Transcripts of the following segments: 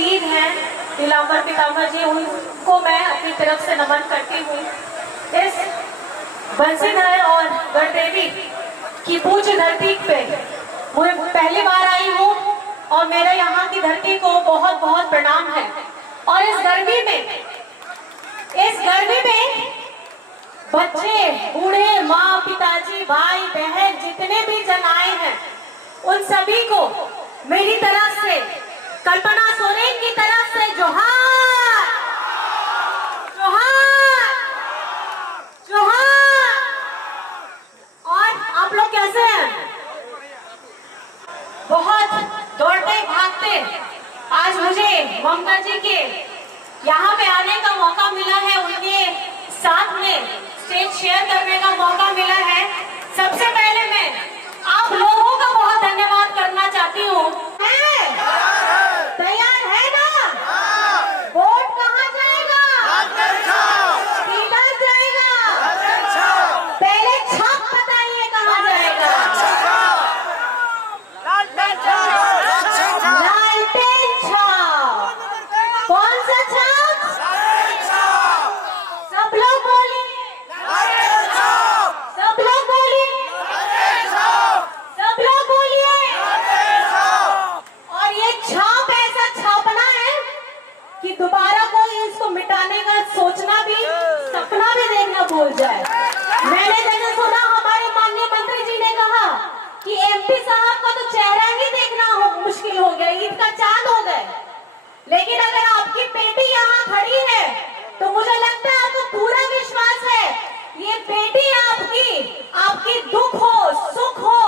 वीर हैं नीलांबर पीताम्बर जी, उनको मैं अपनी तरफ से नमन करती हूँ। इस बंसीधर और गढ़देवी की पूज्य धरती पे मैं पहली बार आई हूँ और मेरे यहाँ की धरती को बहुत बहुत प्रणाम है। और इस गर्मी में बच्चे, बूढ़े, माँ, पिताजी, भाई, बहन, जितने भी जन आए हैं, उन सभी को मेरी तरफ से, कल्पना सोरेन की तरफ से जोहार, जोहार, जोहार। और आप लोग कैसे हैं? बहुत दौड़ते भागते आज मुझे ममता जी के यहाँ पे आने का मौका मिला है, उनके साथ में स्टेज शेयर करने का मौका मिला है। सबसे पहले मैं आप लोगों का बहुत धन्यवाद करना चाहती हूँ। तैयार है ना? वोट कहाँ जाएगा? किधर जाएगा? पहले छाप बताइए कहाँ जाएगा? लालटेन छाप। कौन सा छाप? सब लोग बोलिए, सब लोग बोलिए, सब लोग बोलिए। और ये छाप ऐसा छापना है कि दोबारा कोई इसको मिटाने का सोचना भी, सपना भी देखना भूल जाए। मैंने जैसे सुना हमारे माननीय मंत्री जी ने कहा कि एमपी साहब का तो चेहरा ही देखना मुश्किल हो गया, ईद का चांद हो गए। लेकिन अगर आपकी बेटी यहाँ खड़ी है तो मुझे लगता है आपको पूरा विश्वास है ये बेटी आपकी दुख हो, सुख हो,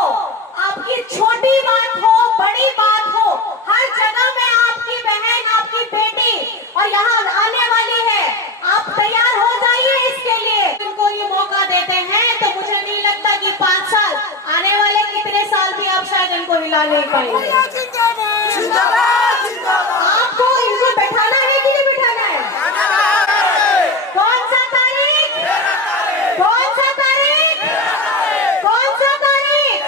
आपकी छोटी बात हो, बड़ी बात हो, हर जगह में आपकी बहन, आपकी बेटी और यहाँ आने वाली है। आप तैयार हो जाइए इसके लिए। इनको ये मौका देते हैं तो मुझे नहीं लगता कि 5 साल, आने वाले कितने साल भी आप शायद इनको हिला नहीं पाएंगे। आपको इनको बैठाना है कि नहीं बैठाना है? कौन सा तारीख? कौन सा तारीख? कौन सा तारीख?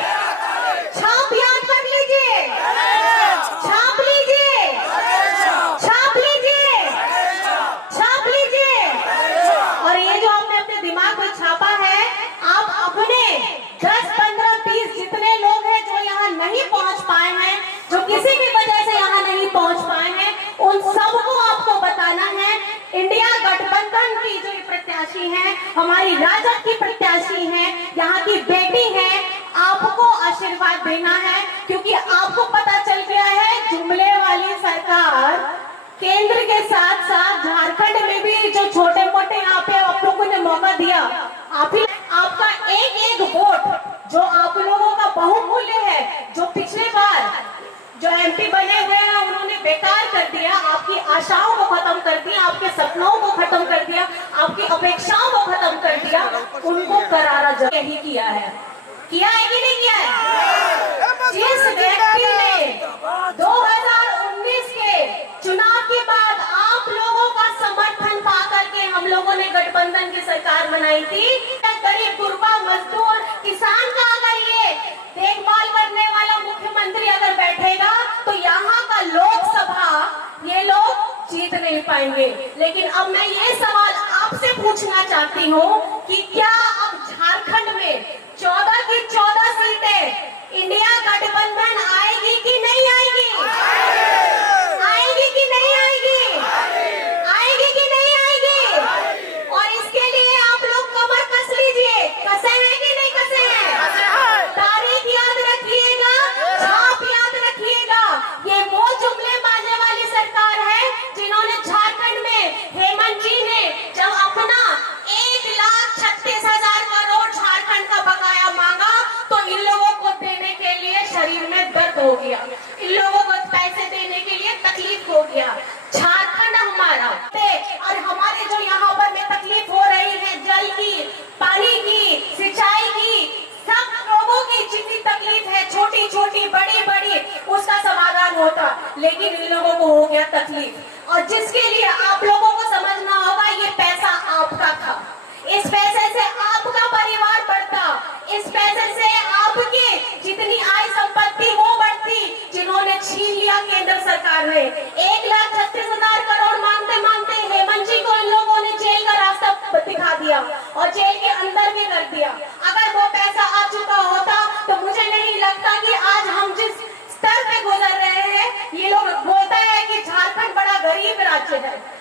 छाप याद कर लीजिए, छाप लीजिए, छाप लीजिए, छाप लीजिए। और ये जो आपने अपने दिमाग में छापा है, आप अपने 10, 15, 20 जितने लोग हैं जो यहाँ नहीं पहुँच पाए हैं, जो किसी भी वजह से यहाँ नहीं पहुँच पाए हैं, उन सबको आपको बताना है। इंडिया गठबंधन की जो प्रत्याशी है, हमारी राजद की प्रत्याशी है, यहाँ की बेटी है, आपको आशीर्वाद देना है। क्योंकि आपको पता चल गया है जुमले वाली सरकार केंद्र के साथ साथ झारखंड में भी जो छोटे मोटे यहाँ पे आप लोगों ने मौका दिया, आपका एक एक वोट जो आप लोगों का बहुमूल्य है, जो पिछले बार जो एमपी बने हुए हैं उन्होंने बेकार कर दिया, आपकी आशाओं को खत्म कर दिया, आपके सपनों को खत्म कर दिया, आपकी अपेक्षाओं को खत्म कर दिया, उनको करारा जवाब यही किया है। किया है कि नहीं किया है? जिस व्यक्ति ने 2019 के चुनाव के बाद आप लोगों का समर्थन पा करके हम लोगों ने गठबंधन की सरकार बनाई थी, गरीब गुरबा मजदूर किसान का अगर ये देखभाल करने वाला मुख्यमंत्री अगर बैठेगा तो यहाँ का लोकसभा ये लोग जीत नहीं पाएंगे। लेकिन अब मैं ये सवाल आपसे पूछना चाहती हूँ कि क्या अब झारखंड में 14 की 14 सीटें इंडिया गठबंधन आएगी कि नहीं आएगी? आएगी कि नहीं आएगी? आएगी कि नहीं आएगी? और इसके लिए आप लोग कमर कस लीजिए। कसे हैं कि नहीं कसे हैं? तारीख याद रखिएगा, छाप याद रखिएगा। ये वो जुमले मारने वाली सरकार है जिन्होंने झारखंड में हेमंत जी ने जब अपना 1,36,000 करोड़ झारखंड का बकाया मांगा तो इन लोगों को देने के लिए शरीर में दर्द हो गया, इन लोगों को पैसे देने के लिए तकलीफ हो गया। झारखंड हमारा और हमारे जो यहाँ पर में तकलीफ हो रही है, जल की, पानी की, सिंचाई की, सब लोगों की जितनी तकलीफ है, छोटी छोटी बड़ी बड़ी, उसका समाधान होता, लेकिन इन लोगों को हो गया तकलीफ। और जिसके लिए आप लोगों को समझना होगा ये पैसा आपका था, इस पैसे से आपका परिवार बढ़ता, इस पैसे से आपकी जितनी आय संपत्ति वो बढ़ती, जिन्होंने छीन लिया केंद्र सरकार ने। 1,36,000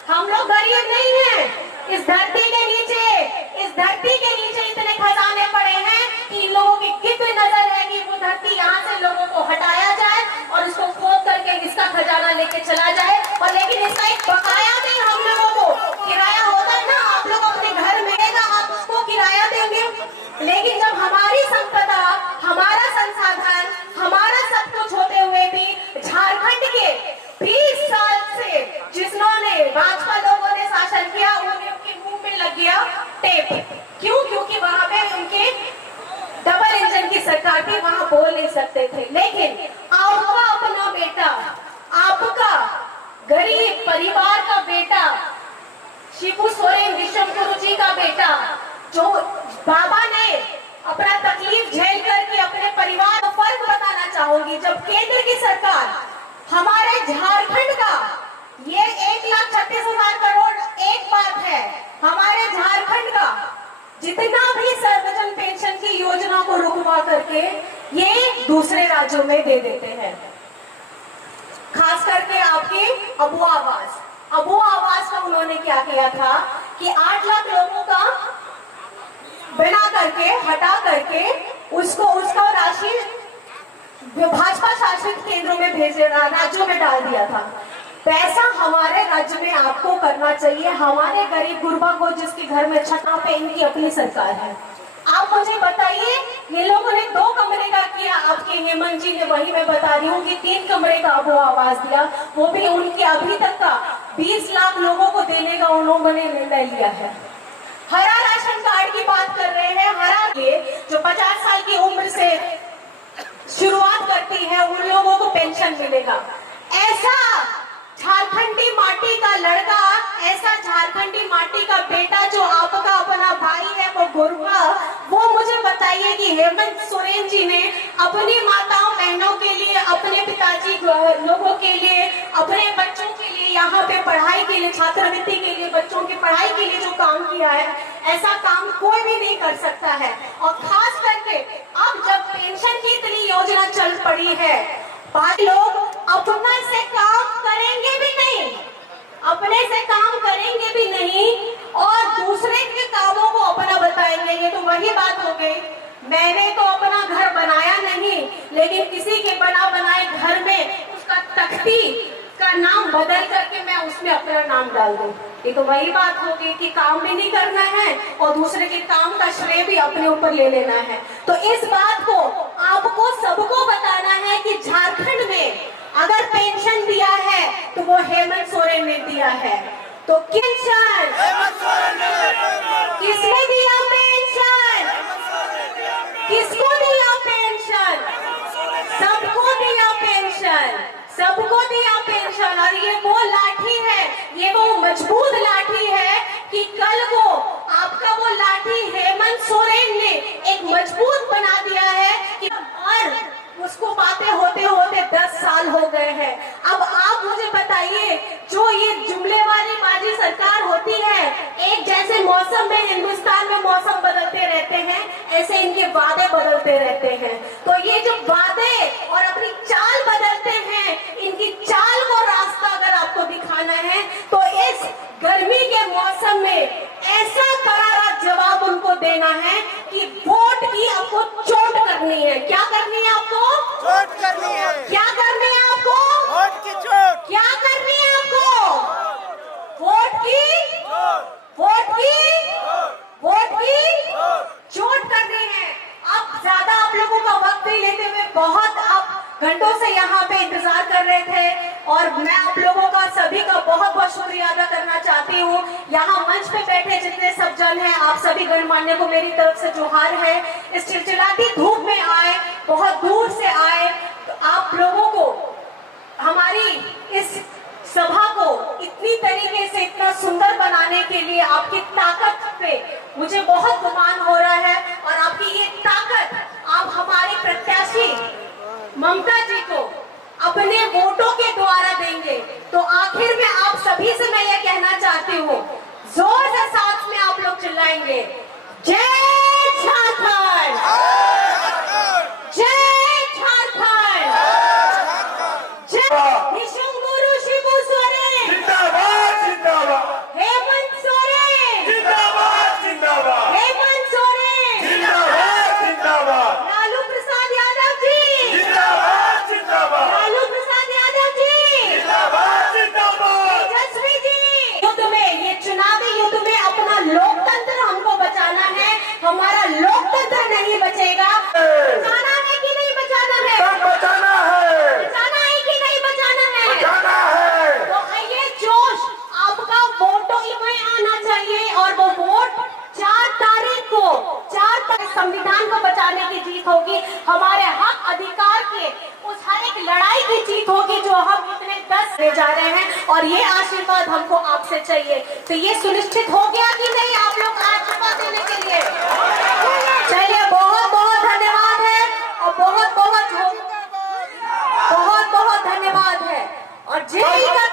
हम लोग गरीब नहीं हैं। इस धरती के नीचे इतने खजाने पड़े हैं कि इन लोगों की कितनी नजर है कि वो धरती यहाँ से लोगों को हटाया जाए और इसको खोद करके इसका खजाना लेके चला जाए। और लेकिन इसका एक बकाया भी हम लोगों को किराया होता है ना, आप लोग अपने घर मिलेगा आप उसको किराया देंगे। लेकिन जब हमारी संपदा, हमारा संसाधन, हमारा सब कुछ होते हुए भी झारखंड के 20 साल से जिन्होंने भाजपा लोगों ने शासन किया उनके मुंह में लग गया टेप। क्यों? क्योंकि वहां पे उनके डबल इंजन की सरकार थी, वहां बोल नहीं सकते थे। लेकिन आपका अपना बेटा, आपका गरीब परिवार का बेटा शिबू सोरेन विश्व गुरु जी का बेटा, जो बाबा ने अपना तकलीफ झेल करके अपने परिवार को फर्क बताना चाहूंगी। जब केंद्र की सरकार हमारे झारखंड का ये 1,36,000 करोड़ एक बात है, हमारे झारखंड का जितना भी सर्वजन पेंशन की योजना को रुकवा करके ये दूसरे राज्यों में दे देते हैं। खास करके आपके अबुआ आवास का उन्होंने क्या किया था कि 8 लाख लोगों का बना करके हटा करके उसका राशि भाजपा शासित केंद्रों में भेजे, राज्यों में डाल दिया था। पैसा हमारे राज्य में आपको करना चाहिए। हमारे गरीब गुरबा को जिसके घर में छत पे इनकी अपनी सरकार है। आप मुझे बताइए, ये लोगों ने 2 कमरे का किया, आपके हेमंत जी ने, वही मैं बता रही हूँ कि 3 कमरे का वो आवाज दिया, वो भी उनके अभी तक का 20 लाख लोगों को देने का उन लोगों ने निर्णय लिया है। हरा राशन कार्ड की बात कर रहे हैं, हरा जो 50 साल की उम्र से शुरुआत करती है उन लोगों को पेंशन मिलेगा। ऐसा झारखंडी माटी का लड़का, ऐसा झारखंडी माटी का बेटा जो आपका अपना भाई है वो गुरबा, वो मुझे बताइए कि हेमंत सोरेन जी ने अपनी माताओं बहनों के लिए, अपने पिताजी लोगों के लिए, अपने बच्चों के लिए, यहाँ पे पढ़ाई के लिए, छात्रवृत्ति के लिए, बच्चों की पढ़ाई के लिए जो काम किया है, ऐसा काम कोई भी नहीं कर सकता है। और खास करके अब जब पेंशन की इतनी योजना चल पड़ी है, लोग अपना से काम करेंगे भी नहीं, अपने से काम करेंगे भी नहीं और दूसरे के कामों को अपना बताएंगे। ये तो वही बात हो गई, मैंने तो अपना घर बनाया नहीं, लेकिन किसी के बना बनाए घर में उसका तख्ती का नाम बदल करके मैं उसमें अपना नाम डाल दूं। ये तो वही बात होगी कि काम भी नहीं करना है और दूसरे के काम का श्रेय भी अपने ऊपर ले लेना है। तो इस बात को आपको सबको बताना है कि झारखंड में अगर पेंशन दिया है तो वो हेमंत सोरेन ने दिया है। तो पेंशन किसने दिया? पेंशन किसको दिया? पेंशन सबको दिया, पेंशन सबको दिया पेंशन। और ये वो लाठी है, ये वो मजबूत लाठी है कि कल को आपका वो लाठी हेमंत सोरेन ने एक मजबूत बना दिया है कि और उसको बातें होते होते 10 साल हो गए हैं। अब आप मुझे बताइए, जो ये जुमले वाली बाजी सरकार होती है, एक जैसे मौसम में हिंदुस्तान में मौसम बदलते रहते हैं, ऐसे इनके वादे बदलते रहते हैं। तो ये जो वादे और अपनी चाल बदलते हैं, इनकी चाल को रास्ता अगर आपको दिखाना है तो इस गर्मी के मौसम में ऐसा करारा जवाब उनको देना है कि वोट की आपको चोट करनी है। क्या करनी है आपको? चोट करनी है। क्या करनी है आपको? वोट की चोट। क्या करनी है आपको? वोट की चोट करनी है। अब ज्यादा आप लोगों का वक्त नहीं लेते हुए, बहुत आप घंटों से यहाँ पे इंतजार कर रहे थे और मैं आप लोगों का सभी का बहुत बहुत शुक्रिया अदा करना चाहती हूँ। यहाँ मंच पे बैठे जितने सब जन हैं, आप सभी गणमान्य को मेरी तरफ से जोहार है। इस चिलचिलाती धूप में आए, बहुत दूर से आए, तो आप लोगों को हमारी इस सभा को इतनी तरीके से इतना सुंदर बनाने के लिए आपकी ताकत पे मुझे बहुत गुमान हो रहा है। और आपकी ये ताकत आप हमारी प्रत्याशी ममता जी को अपने वोटों के द्वारा देंगे। तो आखिर में आप सभी से मैं ये कहना चाहती हूँ, जोर से साथ में आप लोग चिल्लाएंगे, जय झारखंड, जय झारखंड, जय विश्व गुरु शिबू सोरेन, जिंदाबाद जिंदाबाद। जीत होगी, हमारे हक अधिकार के उस हर एक लड़ाई की जीत होगी जो हम इतने 10 ले जा रहे हैं, और ये आशीर्वाद हमको आपसे चाहिए। तो ये सुनिश्चित हो गया कि नहीं आप लोग आशीर्वाद देने के लिए? चलिए, बहुत बहुत धन्यवाद है, और बहुत बहुत धन्यवाद है। और जेई का